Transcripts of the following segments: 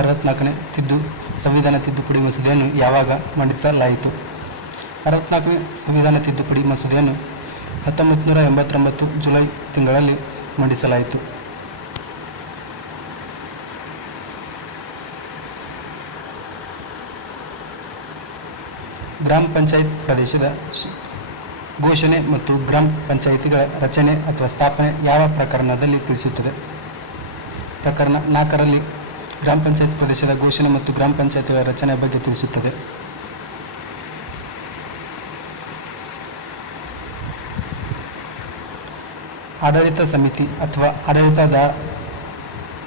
64ನೇ ಸಂವಿಧಾನ ತಿದ್ದುಪಡಿ ಮಸೂದೆಯನ್ನು ಯಾವಾಗ ಮಂಡಿಸಲಾಯಿತು? 64ನೇ ಸಂವಿಧಾನ ತಿದ್ದುಪಡಿ ಮಸೂದೆಯನ್ನು 1989 ಜುಲೈ ತಿಂಗಳಲ್ಲಿ ಮಂಡಿಸಲಾಯಿತು. ಗ್ರಾಮ ಪಂಚಾಯತ್ ಪ್ರದೇಶದ ಘೋಷಣೆ ಮತ್ತು ಗ್ರಾಮ ಪಂಚಾಯಿತಿಗಳ ರಚನೆ ಅಥವಾ ಸ್ಥಾಪನೆ ಯಾವ ಪ್ರಕರಣದಲ್ಲಿ ತಿಳಿಸುತ್ತದೆ? ಪ್ರಕರಣ 4ರಲ್ಲಿ ಗ್ರಾಮ ಪಂಚಾಯತ್ ಪ್ರದೇಶದ ಘೋಷಣೆ ಮತ್ತು ಗ್ರಾಮ ಪಂಚಾಯಿತಿಗಳ ರಚನೆ ಬಗ್ಗೆ ತಿಳಿಸುತ್ತದೆ. ಆಡಳಿತ ಸಮಿತಿ ಅಥವಾ ಆಡಳಿತದ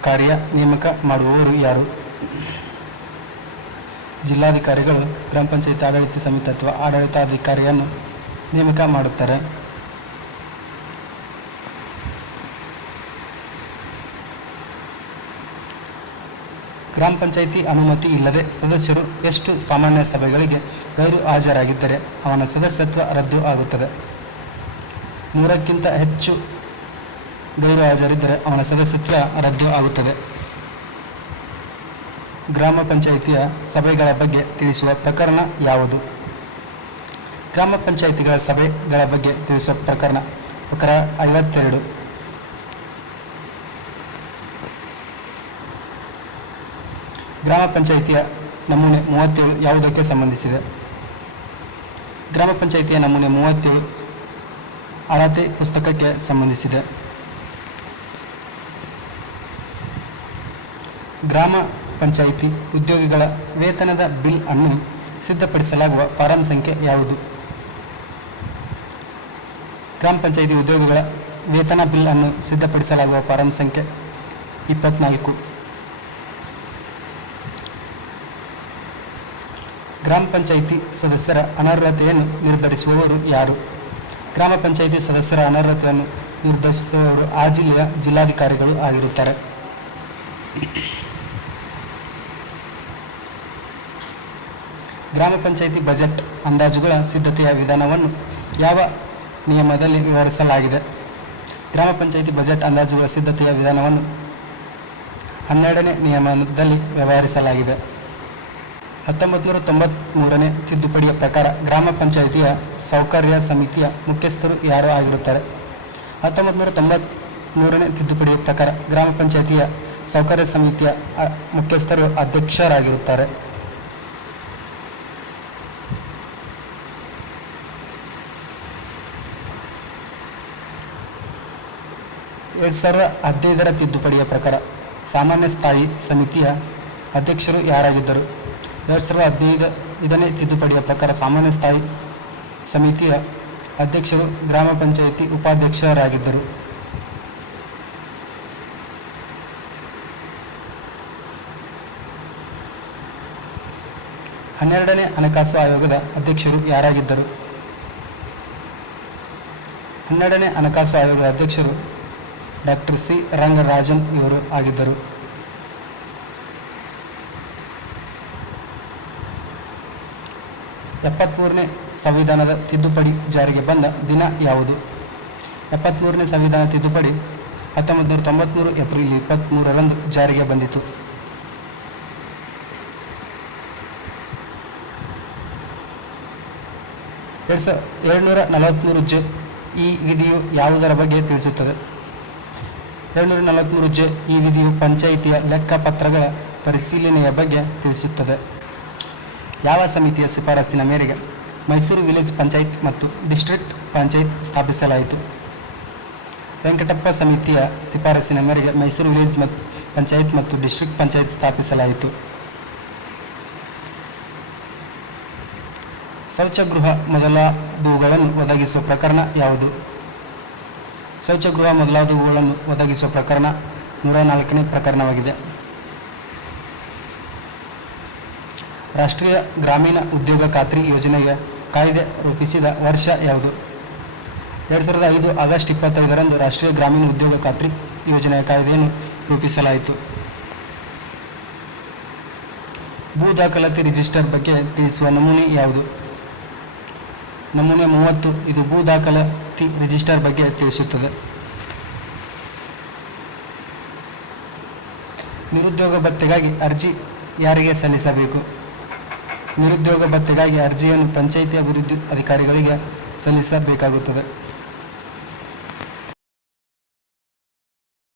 ಕಾರ್ಯ ನೇಮಕ ಮಾಡುವವರು ಯಾರು? ಜಿಲ್ಲಾಧಿಕಾರಿಗಳು ಗ್ರಾಮ ಪಂಚಾಯತ್ ಆಡಳಿತ ಸಮಿತಿ ಅಥವಾ ಆಡಳಿತಾಧಿಕಾರಿಯನ್ನು ನೇಮಕ ಮಾಡುತ್ತಾರೆ. ಗ್ರಾಮ ಪಂಚಾಯಿತಿ ಅನುಮತಿ ಇಲ್ಲದೆ ಸದಸ್ಯರು ಎಷ್ಟು ಸಾಮಾನ್ಯ ಸಭೆಗಳಿಗೆ ಗೈರು ಹಾಜರಾಗಿದ್ದರೆ ಅವನ ಸದಸ್ಯತ್ವ ರದ್ದು ಆಗುತ್ತದೆ? 3ಕ್ಕಿಂತ ಹೆಚ್ಚು ಗೈರು ಹಾಜರಿದ್ದರೆ ಅವನ ಸದಸ್ಯತ್ವ ರದ್ದು ಆಗುತ್ತದೆ. ಗ್ರಾಮ ಪಂಚಾಯಿತಿಯ ಸಭೆಗಳ ಬಗ್ಗೆ ತಿಳಿಸುವ ಪ್ರಕರಣ ಯಾವುದು? ಗ್ರಾಮ ಪಂಚಾಯಿತಿಗಳ ಸಭೆಗಳ ಬಗ್ಗೆ ತಿಳಿಸುವ ಪ್ರಕರಣ 52. ಗ್ರಾಮ ಪಂಚಾಯಿತಿಯ ನಮೂನೆ 37 ಯಾವುದಕ್ಕೆ ಸಂಬಂಧಿಸಿದೆ? ಗ್ರಾಮ ಪಂಚಾಯಿತಿಯ ನಮೂನೆ 37 ಅಳತೆ ಪುಸ್ತಕಕ್ಕೆ ಸಂಬಂಧಿಸಿದೆ. ಗ್ರಾಮ ಪಂಚಾಯಿತಿ ಉದ್ಯೋಗಿಗಳ ವೇತನದ ಬಿಲ್ ಅನ್ನು ಸಿದ್ಧಪಡಿಸಲಾಗುವ ಫಾರಂ ಸಂಖ್ಯೆ ಯಾವುದು? ಗ್ರಾಮ ಪಂಚಾಯಿತಿ ಉದ್ಯೋಗಿಗಳ ವೇತನ ಬಿಲ್ ಅನ್ನು ಸಿದ್ಧಪಡಿಸಲಾಗುವ ಫಾರಂ ಸಂಖ್ಯೆ 24. ಗ್ರಾಮ ಪಂಚಾಯಿತಿ ಸದಸ್ಯರ ಅನರ್ಹತೆಯನ್ನು ನಿರ್ಧರಿಸುವವರು ಯಾರು? ಗ್ರಾಮ ಪಂಚಾಯಿತಿ ಸದಸ್ಯರ ಅನರ್ಹತೆಯನ್ನು ನಿರ್ಧರಿಸುವವರು ಆ ಜಿಲ್ಲೆಯ ಜಿಲ್ಲಾಧಿಕಾರಿಗಳು ಆಗಿರುತ್ತಾರೆ. ಗ್ರಾಮ ಪಂಚಾಯಿತಿ ಬಜೆಟ್ ಅಂದಾಜುಗಳ ಸಿದ್ಧತೆಯ ವಿಧಾನವನ್ನು ಯಾವ ನಿಯಮದಲ್ಲಿ ವಿವರಿಸಲಾಗಿದೆ? ಗ್ರಾಮ ಪಂಚಾಯಿತಿ ಬಜೆಟ್ ಅಂದಾಜುಗಳ ಸಿದ್ಧತೆಯ ವಿಧಾನವನ್ನು 12ನೇ ನಿಯಮದಲ್ಲಿ ವ್ಯವಹರಿಸಲಾಗಿದೆ. 1993ನೇ ತಿದ್ದುಪಡಿಯ ಪ್ರಕಾರ ಗ್ರಾಮ ಪಂಚಾಯಿತಿಯ ಸೌಕರ್ಯ ಸಮಿತಿಯ ಮುಖ್ಯಸ್ಥರು ಯಾರು ಆಗಿರುತ್ತಾರೆ? 1993ನೇ ತಿದ್ದುಪಡಿಯ ಪ್ರಕಾರ ಗ್ರಾಮ ಪಂಚಾಯಿತಿಯ ಸೌಕರ್ಯ ಸಮಿತಿಯ ಮುಖ್ಯಸ್ಥರು ಅಧ್ಯಕ್ಷರಾಗಿರುತ್ತಾರೆ. 2015ರ ತಿದ್ದುಪಡಿಯ ಪ್ರಕಾರ ಸಾಮಾನ್ಯ ಸ್ಥಾಯಿ ಸಮಿತಿಯ ಅಧ್ಯಕ್ಷರು ಯಾರಾಗಿದ್ದರು? 2015ನೇ ತಿದ್ದುಪಡಿಯ ಪ್ರಕಾರ ಸಾಮಾನ್ಯ ಸ್ಥಾಯಿ ಸಮಿತಿಯ ಅಧ್ಯಕ್ಷರು ಗ್ರಾಮ ಪಂಚಾಯಿತಿ ಉಪಾಧ್ಯಕ್ಷರಾಗಿದ್ದರು. 12ನೇ ಹಣಕಾಸು ಆಯೋಗದ ಅಧ್ಯಕ್ಷರು ಯಾರಾಗಿದ್ದರು? 12ನೇ ಹಣಕಾಸು ಆಯೋಗದ ಅಧ್ಯಕ್ಷರು ಡಾಕ್ಟರ್ ಸಿ ರಂಗರಾಜನ್ ಇವರು ಆಗಿದ್ದರು. 73ನೇ ಸಂವಿಧಾನದ ತಿದ್ದುಪಡಿ ಜಾರಿಗೆ ಬಂದ ದಿನ ಯಾವುದು? 73ನೇ ಸಂವಿಧಾನ ತಿದ್ದುಪಡಿ 1993 ಏಪ್ರಿಲ್ 23ರಂದು ಜಾರಿಗೆ ಬಂದಿತು. 743 ಈ ವಿಧಿಯು ಯಾವುದರ ಬಗ್ಗೆ ತಿಳಿಸುತ್ತದೆ? 743 ಈ ವಿಧಿಯು ಪಂಚಾಯಿತಿಯ ಲೆಕ್ಕಪತ್ರಗಳ ಪರಿಶೀಲನೆಯ ಬಗ್ಗೆ ತಿಳಿಸುತ್ತದೆ. ಯಾವ ಸಮಿತಿಯ ಶಿಫಾರಸಿನ ಮೇರೆಗೆ ಮೈಸೂರು ವಿಲೇಜ್ ಪಂಚಾಯತ್ ಮತ್ತು ಡಿಸ್ಟ್ರಿಕ್ಟ್ ಪಂಚಾಯತ್ ಸ್ಥಾಪಿಸಲಾಯಿತು? ವೆಂಕಟಪ್ಪ ಸಮಿತಿಯ ಶಿಫಾರಸಿನ ಮೇರೆಗೆ ಮೈಸೂರು ವಿಲೇಜ್ ಪಂಚಾಯತ್ ಮತ್ತು ಡಿಸ್ಟ್ರಿಕ್ಟ್ ಪಂಚಾಯತ್ ಸ್ಥಾಪಿಸಲಾಯಿತು. ಶೌಚಗೃಹ ಮೊದಲಾದವುಗಳನ್ನು ಒದಗಿಸುವ ಪ್ರಕರಣ ಯಾವುದು? ಶೌಚಗೃಹ ಮೊದಲಾದವುಗಳನ್ನು ಒದಗಿಸುವ ಪ್ರಕರಣ 104ನೇ ಪ್ರಕರಣವಾಗಿದೆ. ರಾಷ್ಟ್ರೀಯ ಗ್ರಾಮೀಣ ಉದ್ಯೋಗ ಖಾತ್ರಿ ಯೋಜನೆಗೆ ಕಾಯ್ದೆ ರೂಪಿಸಿದ ವರ್ಷ ಯಾವುದು? 2005 ಆಗಸ್ಟ್ 25ರಂದು ರಾಷ್ಟ್ರೀಯ ಗ್ರಾಮೀಣ ಉದ್ಯೋಗ ಖಾತ್ರಿ ಯೋಜನೆಯ ಕಾಯ್ದೆಯನ್ನು ರೂಪಿಸಲಾಯಿತು. ಭೂ ದಾಖಲಾತಿ ರಿಜಿಸ್ಟರ್ ಬಗ್ಗೆ ತಿಳಿಸುವ ನಮೂನೆ ಯಾವುದು? ನಮೂನೆ 30 ಇದು ಭೂ ದಾಖಲಾತಿ ರಿಜಿಸ್ಟರ್ ಬಗ್ಗೆ ತಿಳಿಸುತ್ತದೆ. ನಿರುದ್ಯೋಗ ಭತ್ಯೆಗಾಗಿ ಅರ್ಜಿ ಯಾರಿಗೆ ಸಲ್ಲಿಸಬೇಕು? ನಿರುದ್ಯೋಗ ಭತ್ಯೆಗಾಗಿ ಅರ್ಜಿಯನ್ನು ಪಂಚಾಯಿತಿ ಅಭಿವೃದ್ಧಿ ಅಧಿಕಾರಿಗಳಿಗೆ ಸಲ್ಲಿಸಬೇಕಾಗುತ್ತದೆ.